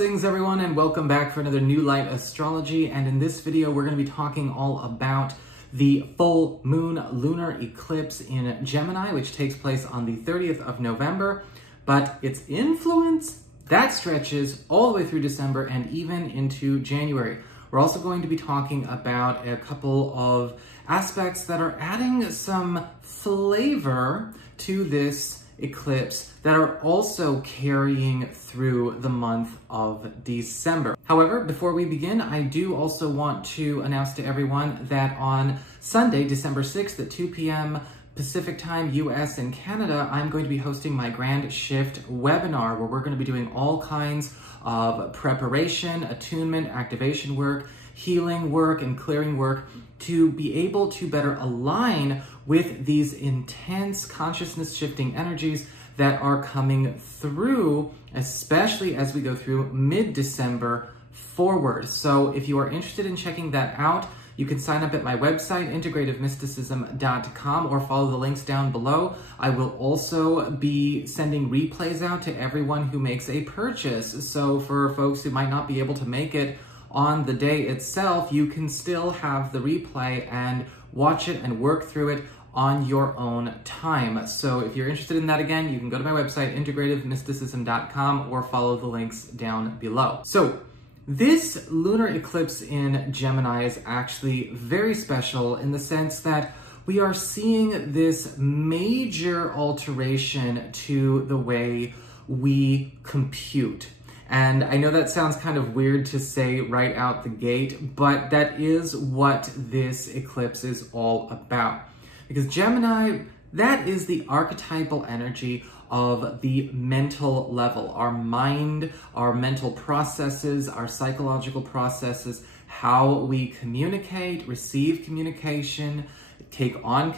Blessings everyone, and welcome back for another new Light Astrology. And in this video we're going to be talking all about the full moon lunar eclipse in Gemini, which takes place on the 30th of November, but its influence that stretches all the way through December and even into January. We're also going to be talking about a couple of aspects that are adding some flavor to this eclipse that are also carrying through the month of December. However, before we begin, I do also want to announce to everyone that on Sunday, December 6th at 2 p.m. Pacific time, US and Canada, I'm going to be hosting my Grand Shift webinar where we're going to be doing all kinds of preparation, attunement, activation work, healing work, and clearing work to be able to better align with these intense consciousness shifting energies that are coming through, especially as we go through mid-December forward. So if you are interested in checking that out, you can sign up at my website, integrativemysticism.com, or follow the links down below. I will also be sending replays out to everyone who makes a purchase. So for folks who might not be able to make it on the day itself, you can still have the replay and watch it and work through it on your own time. So if you're interested in that, again, you can go to my website, integrativemysticism.com, or follow the links down below. So this lunar eclipse in Gemini is actually very special in the sense that we are seeing this major alteration to the way we compute. And I know that sounds kind of weird to say right out the gate, but that is what this eclipse is all about. Because Gemini, that is the archetypal energy of the mental level, our mind, our mental processes, our psychological processes, how we communicate, receive communication, take on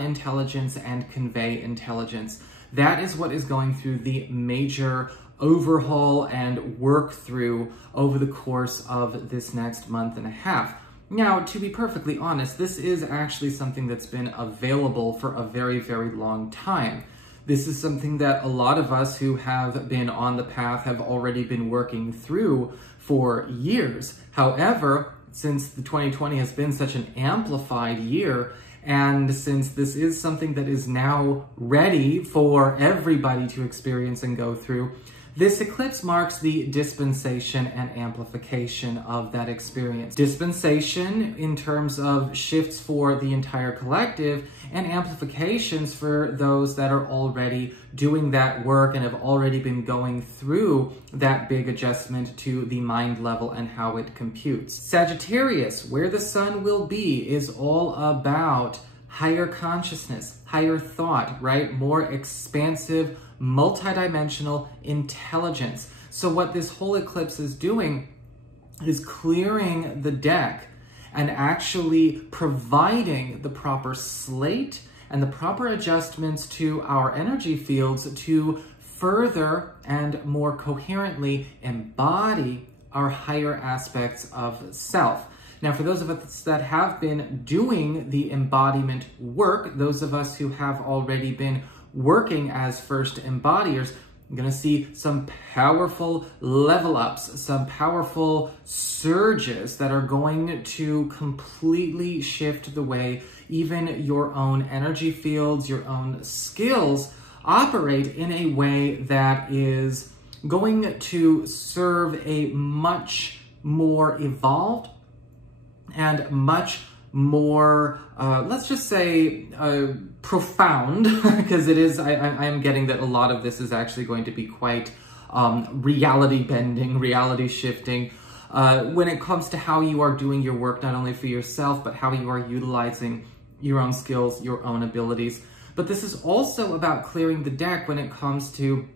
intelligence, and convey intelligence. That is what is going through the major overhaul and work through over the course of this next month and a half. Now, to be perfectly honest, this is actually something that's been available for a very, very long time. This is something that a lot of us who have been on the path have already been working through for years. However, since the 2020 has been such an amplified year, and since this is something that is now ready for everybody to experience and go through, this eclipse marks the dispensation and amplification of that experience. Dispensation in terms of shifts for the entire collective, and amplifications for those that are already doing that work and have already been going through that big adjustment to the mind level and how it computes. Sagittarius, where the sun will be, is all about higher consciousness, higher thought, right? More expansive, multidimensional intelligence. So what this whole eclipse is doing is clearing the deck and actually providing the proper slate and the proper adjustments to our energy fields to further and more coherently embody our higher aspects of self. Now, for those of us that have been doing the embodiment work, those of us who have already been working as first embodiers, you're going to see some powerful level ups, some powerful surges that are going to completely shift the way even your own energy fields, your own skills operate in a way that is going to serve a much more evolved and much more, let's just say, profound, because it is, I am getting that a lot of this is actually going to be quite reality bending, reality shifting, when it comes to how you are doing your work, not only for yourself, but how you are utilizing your own skills, your own abilities. But this is also about clearing the deck when it comes to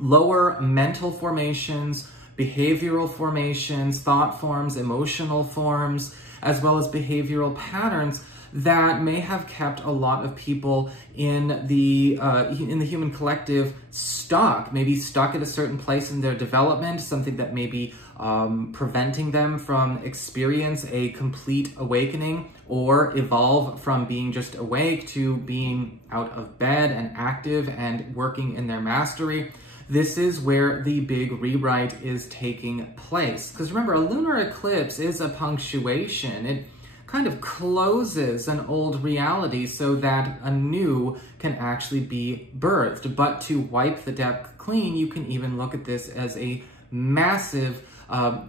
lower mental formations, behavioral formations, thought forms, emotional forms, as well as behavioral patterns that may have kept a lot of people in the human collective stuck, maybe stuck at a certain place in their development, something that may be preventing them from experience a complete awakening or evolve from being just awake to being out of bed and active and working in their mastery. this is where the big rewrite is taking place. Because remember, a lunar eclipse is a punctuation. It kind of closes an old reality so that a new can actually be birthed. But to wipe the deck clean, you can even look at this as a massive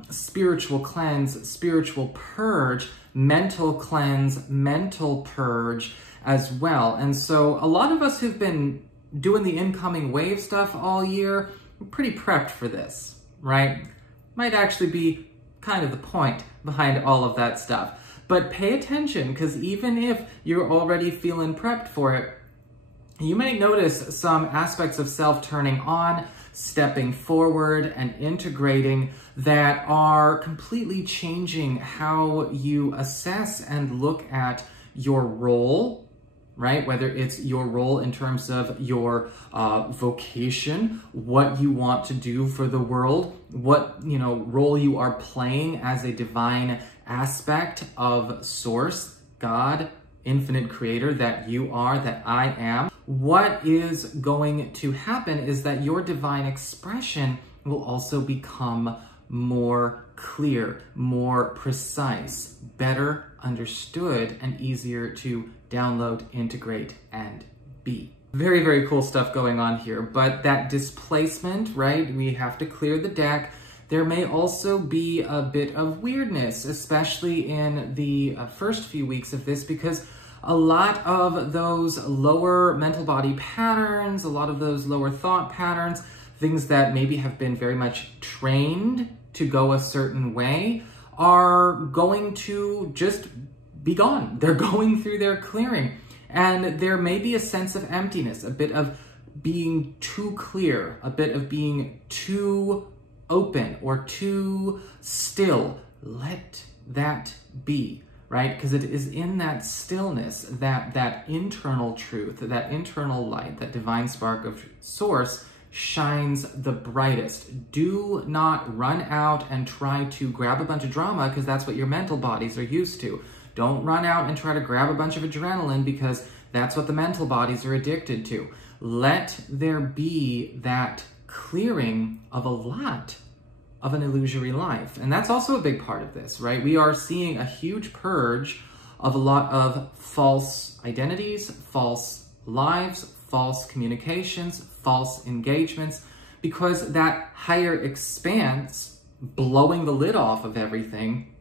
spiritual cleanse, spiritual purge, mental cleanse, mental purge as well. And so a lot of us who've been doing the incoming wave stuff all year, we're pretty prepped for this, right? Might actually be kind of the point behind all of that stuff. But pay attention, because even if you're already feeling prepped for it, you may notice some aspects of self turning on, stepping forward and integrating that are completely changing how you assess and look at your role, right? Whether it's your role in terms of your vocation, what you want to do for the world, what, role you are playing as a divine aspect of Source, God, infinite creator that you are, that I am. What is going to happen is that your divine expression will also become more clear, more precise, better understood, and easier to download, integrate, and be. Very, very cool stuff going on here. But that displacement, right? We have to clear the deck. There may also be a bit of weirdness, especially in the first few weeks of this, because a lot of those lower mental body patterns, a lot of those lower thought patterns, things that maybe have been very much trained to go a certain way, are going to just be gone. They're going through their clearing. And there may be a sense of emptiness, a bit of being too clear, a bit of being too open or too still. Let that be, right? Because it is in that stillness that that internal truth, that internal light, that divine spark of Source shines the brightest. Do not run out and try to grab a bunch of drama, because that's what your mental bodies are used to. Don't run out and try to grab a bunch of adrenaline, because that's what the mental bodies are addicted to. Let there be that clearing of a lot of an illusory life. And that's also a big part of this, right? We are seeing a huge purge of a lot of false identities, false lives, false communications, false engagements, because that higher expanse, blowing the lid off of everything,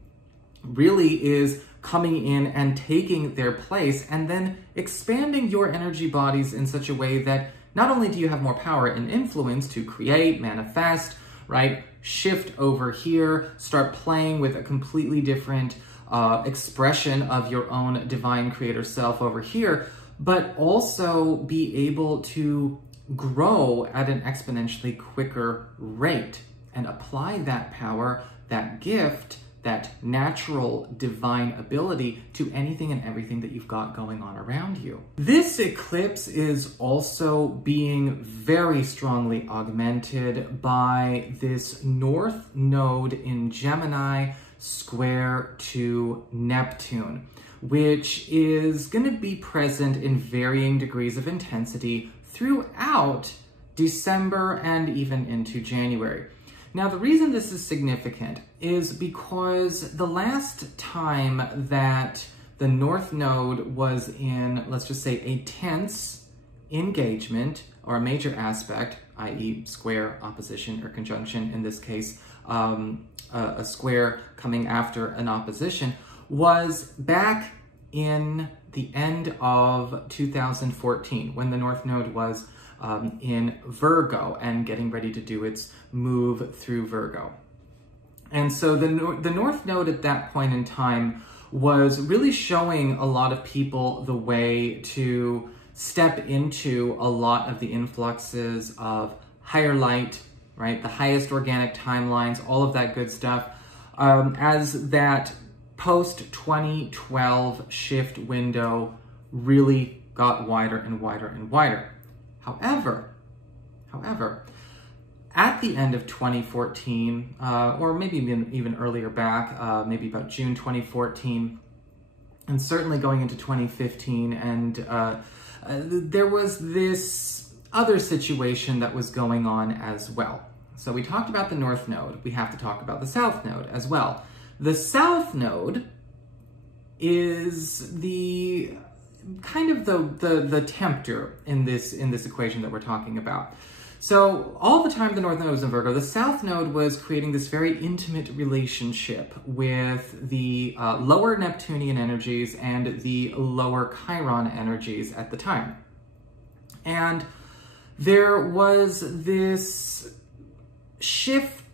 really is coming in and taking their place, and then expanding your energy bodies in such a way that not only do you have more power and influence to create, manifest, right? Shift over here, start playing with a completely different expression of your own divine creator self over here, but also be able to grow at an exponentially quicker rate and apply that power, that gift, that natural divine ability to anything and everything that you've got going on around you. This eclipse is also being very strongly augmented by this North Node in Gemini square to Neptune, which is going to be present in varying degrees of intensity throughout December and even into January. Now, the reason this is significant is because the last time that the North Node was in, let's just say, a tense engagement or a major aspect, i.e. square, opposition, or conjunction, in this case, a square coming after an opposition, was back in the end of 2014, when the North Node was in Virgo and getting ready to do its move through Virgo. And so the North Node at that point in time was really showing a lot of people the way to step into a lot of the influxes of higher light, right? The highest organic timelines, all of that good stuff, as that post-2012 shift window really got wider and wider and wider. However, at the end of 2014, or maybe even earlier back, maybe about June 2014, and certainly going into 2015, and there was this other situation that was going on as well. So we talked about the North Node. We have to talk about the South Node as well. The South Node is the kind of the tempter in this equation that we're talking about. So all the time the North Node was in Virgo, the South Node was creating this very intimate relationship with the lower Neptunian energies and the lower Chiron energies at the time. And there was this shift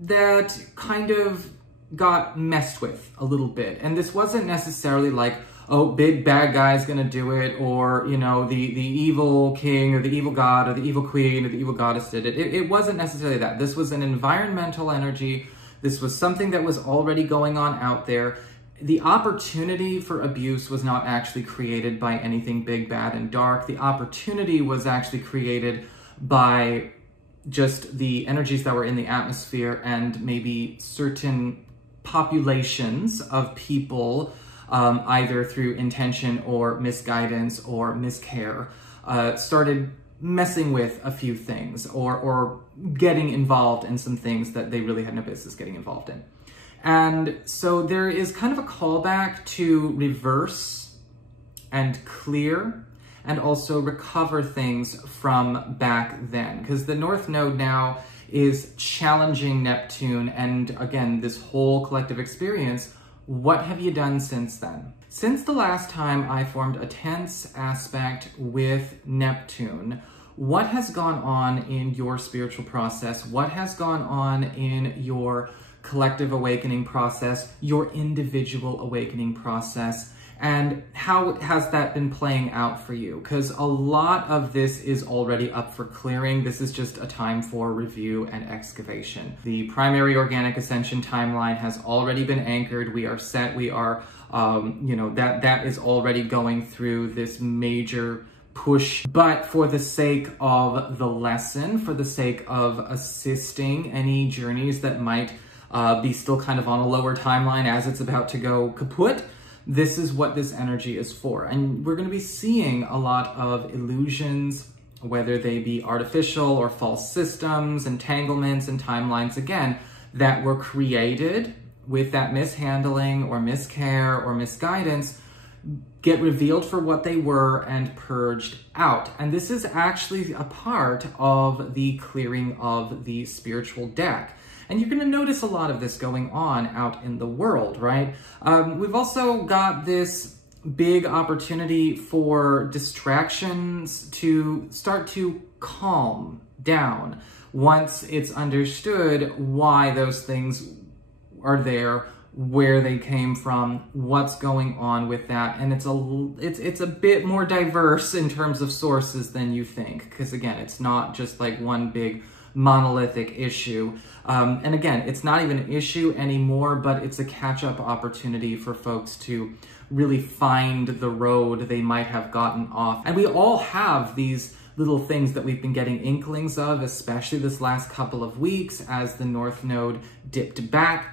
that kind of got messed with a little bit. And this wasn't necessarily like, oh, big bad guy's gonna do it, or, you know, the evil king or the evil god or the evil queen or the evil goddess did it. It wasn't necessarily that. This was an environmental energy. This was something that was already going on out there. The opportunity for abuse was not actually created by anything big, bad, and dark. The opportunity was actually created by just the energies that were in the atmosphere and maybe certain populations of people, either through intention or misguidance or miscare, started messing with a few things or getting involved in some things that they really had no business getting involved in. And so there is kind of a callback to reverse and clear and also recover things from back then. Because the North Node now is challenging Neptune and, again, this whole collective experience. What have you done since then? Since the last time I formed a tense aspect with Neptune, what has gone on in your spiritual process? What has gone on in your collective awakening process, your individual awakening process? And how has that been playing out for you? Because a lot of this is already up for clearing. This is just a time for review and excavation. The primary organic ascension timeline has already been anchored. We are set. We are, you know, that is already going through this major push. But for the sake of the lesson, for the sake of assisting any journeys that might be still kind of on a lower timeline as it's about to go kaput, this is what this energy is for. And we're going to be seeing a lot of illusions, whether they be artificial or false systems, entanglements, and timelines, again, that were created with that mishandling or miscare or misguidance, get revealed for what they were and purged out. And this is actually a part of the clearing of the spiritual deck. And you're going to notice a lot of this going on out in the world, right? We've also got this big opportunity for distractions to start to calm down once it's understood why those things are there, where they came from, what's going on with that. And it's a bit more diverse in terms of sources than you think, because again, it's not just like one big monolithic issue. And again, it's not even an issue anymore, but it's a catch-up opportunity for folks to really find the road they might have gotten off. And we all have these little things that we've been getting inklings of, especially this last couple of weeks as the North Node dipped back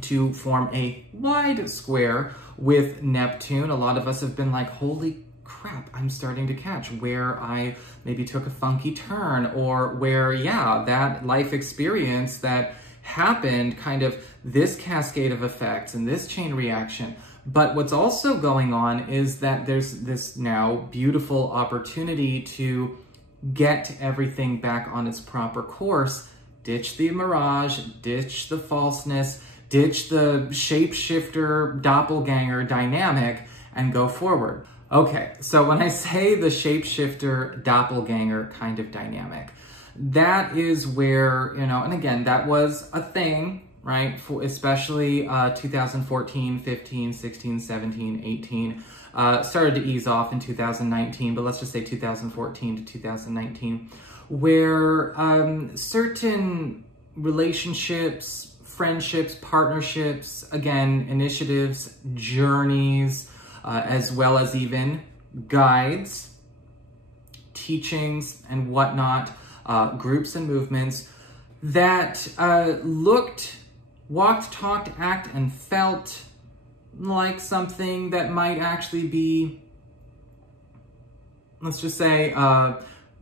to form a wide square with Neptune. A lot of us have been like, holy crap, I'm starting to catch where I maybe took a funky turn, or where, yeah, that life experience that happened, kind of this cascade of effects and this chain reaction. But what's also going on is that there's this now beautiful opportunity to get everything back on its proper course, ditch the mirage, ditch the falseness, ditch the shapeshifter doppelganger dynamic, and go forward. Okay, so when I say the shapeshifter doppelganger kind of dynamic, that is where, you know, and again, that was a thing, right? For especially 2014, 15, 16, 17, 18, started to ease off in 2019, but let's just say 2014 to 2019, where certain relationships, friendships, partnerships, again, initiatives, journeys, as well as even guides, teachings, and whatnot, groups and movements that looked, walked, talked, acted, and felt like something that might actually be, let's just say,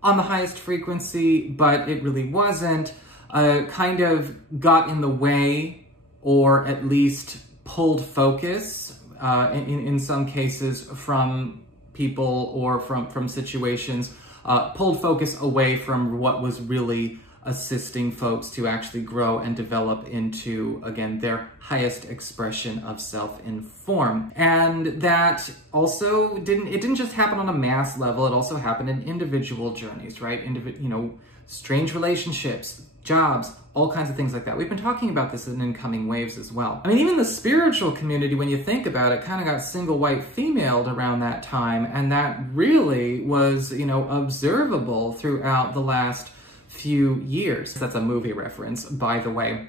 on the highest frequency, but it really wasn't, kind of got in the way, or at least pulled focus, in some cases, from people or from situations, pulled focus away from what was really assisting folks to actually grow and develop into, again, their highest expression of self in form. And that also didn't just happen on a mass level, it also happened in individual journeys, right? Strange relationships, jobs, all kinds of things like that. We've been talking about this in incoming waves as well. I mean, even the spiritual community, when you think about it, kind of got single white femaled around that time, and that really was, observable throughout the last few years. That's a movie reference, by the way.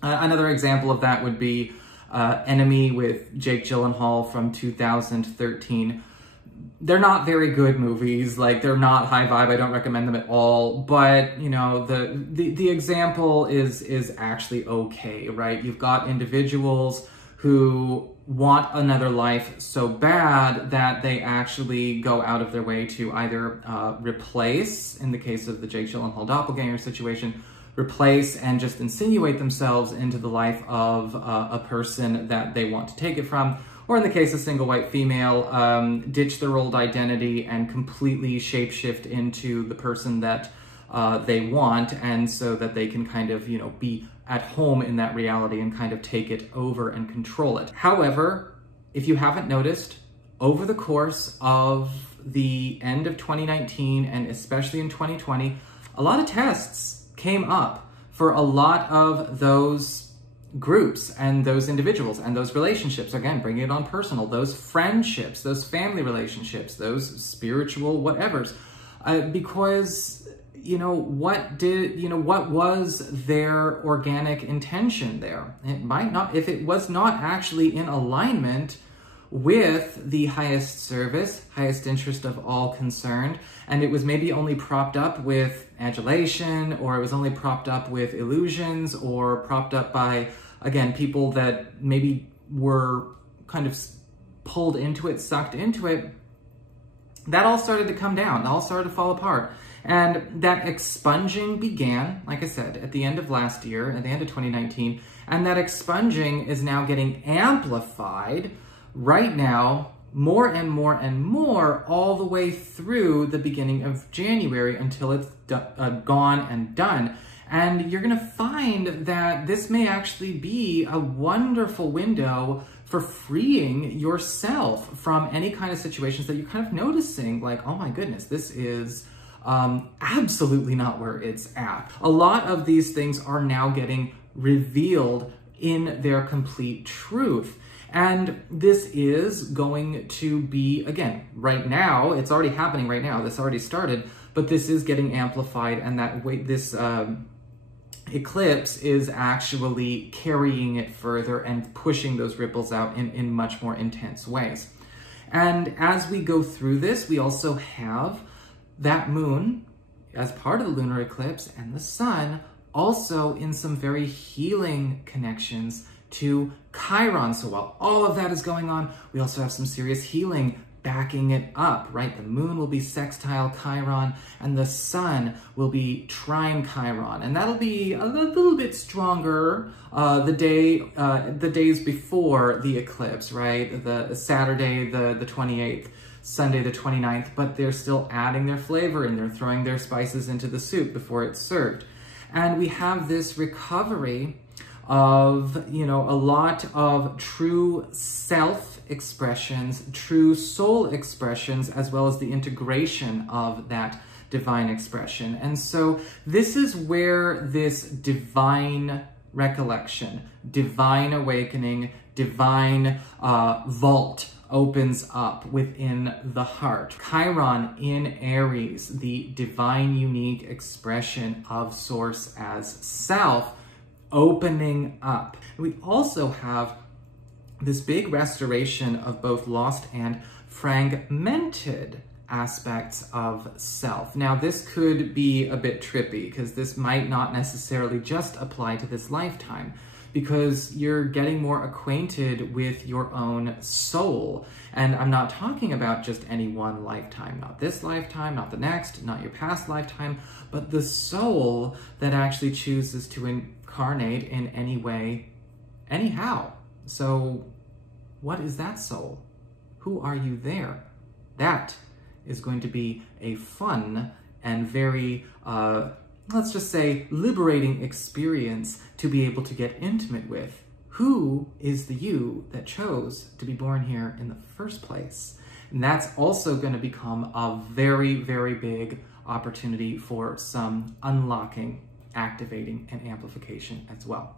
Another example of that would be Enemy with Jake Gyllenhaal from 2013. They're not very good movies, like they're not high vibe, I don't recommend them at all, but the example is actually okay, right? You've got individuals who want another life so bad that they actually go out of their way to either replace, in the case of the Jake Gyllenhaal doppelganger situation, replace and just insinuate themselves into the life of a person that they want to take it from, or in the case of single white female, ditch their old identity and completely shapeshift into the person that they want, and so that they can kind of, be at home in that reality and kind of take it over and control it. However, if you haven't noticed, over the course of the end of 2019 and especially in 2020, a lot of tests came up for a lot of those groups and those individuals and those relationships. Again, bringing it on personal, those friendships, those family relationships, those spiritual whatevers, because what was their organic intention there? It might not, if it was not actually in alignment with the highest service, highest interest of all concerned, and it was maybe only propped up with adulation, or it was only propped up with illusions, or propped up by, again, people that maybe were kind of pulled into it, sucked into it, that all started to come down, all started to fall apart. And that expunging began, like I said, at the end of last year, at the end of 2019, and that expunging is now getting amplified right now, more and more and more, all the way through the beginning of January until it's gone and done. And you're gonna find that this may actually be a wonderful window for freeing yourself from any kind of situations that you're kind of noticing, like, oh my goodness, this is absolutely not where it's at. A lot of these things are now getting revealed in their complete truth. And this is going to be, again, right now, it's already happening right now, this already started, but this is getting amplified, and that way, this eclipse is actually carrying it further and pushing those ripples out in much more intense ways. And as we go through this, we also have that moon as part of the lunar eclipse, and the sun also in some very healing connections to Chiron. So while all of that is going on, we also have some serious healing backing it up, right? The moon will be sextile Chiron, and the sun will be trine Chiron, and that'll be a little bit stronger the days before the eclipse, right? The Saturday, the 28th, Sunday the 29th, but they're still adding their flavor and they're throwing their spices into the soup before it's served. And we have this recovery of, a lot of true self expressions, true soul expressions, as well as the integration of that divine expression. And so this is where this divine recollection, divine awakening, divine vault opens up within the heart. Chiron in Aries, the divine unique expression of Source as self, opening up. We also have this big restoration of both lost and fragmented aspects of self. Now, this could be a bit trippy because this might not necessarily just apply to this lifetime. because you're getting more acquainted with your own soul. And I'm not talking about just any one lifetime, not this lifetime, not the next, not your past lifetime, but the soul that actually chooses to incarnate in any way, anyhow. So what is that soul? Who are you there? That is going to be a fun and very, let's just say, liberating experience to be able to get intimate with. Who is the you that chose to be born here in the first place? And that's also going to become a very, very big opportunity for some unlocking, activating, and amplification as well.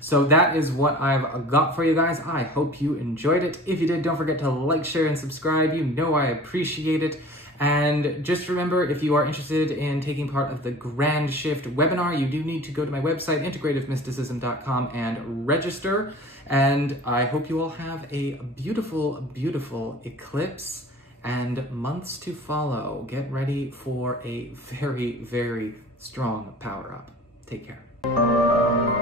So that is what I've got for you guys. I hope you enjoyed it. If you did, don't forget to like, share, and subscribe. You know I appreciate it. And just remember, if you are interested in taking part of the Grand Shift webinar, you do need to go to my website, integrativemysticism.com, and register. And I hope you all have a beautiful, beautiful eclipse and months to follow. Get ready for a very, very strong power up. Take care.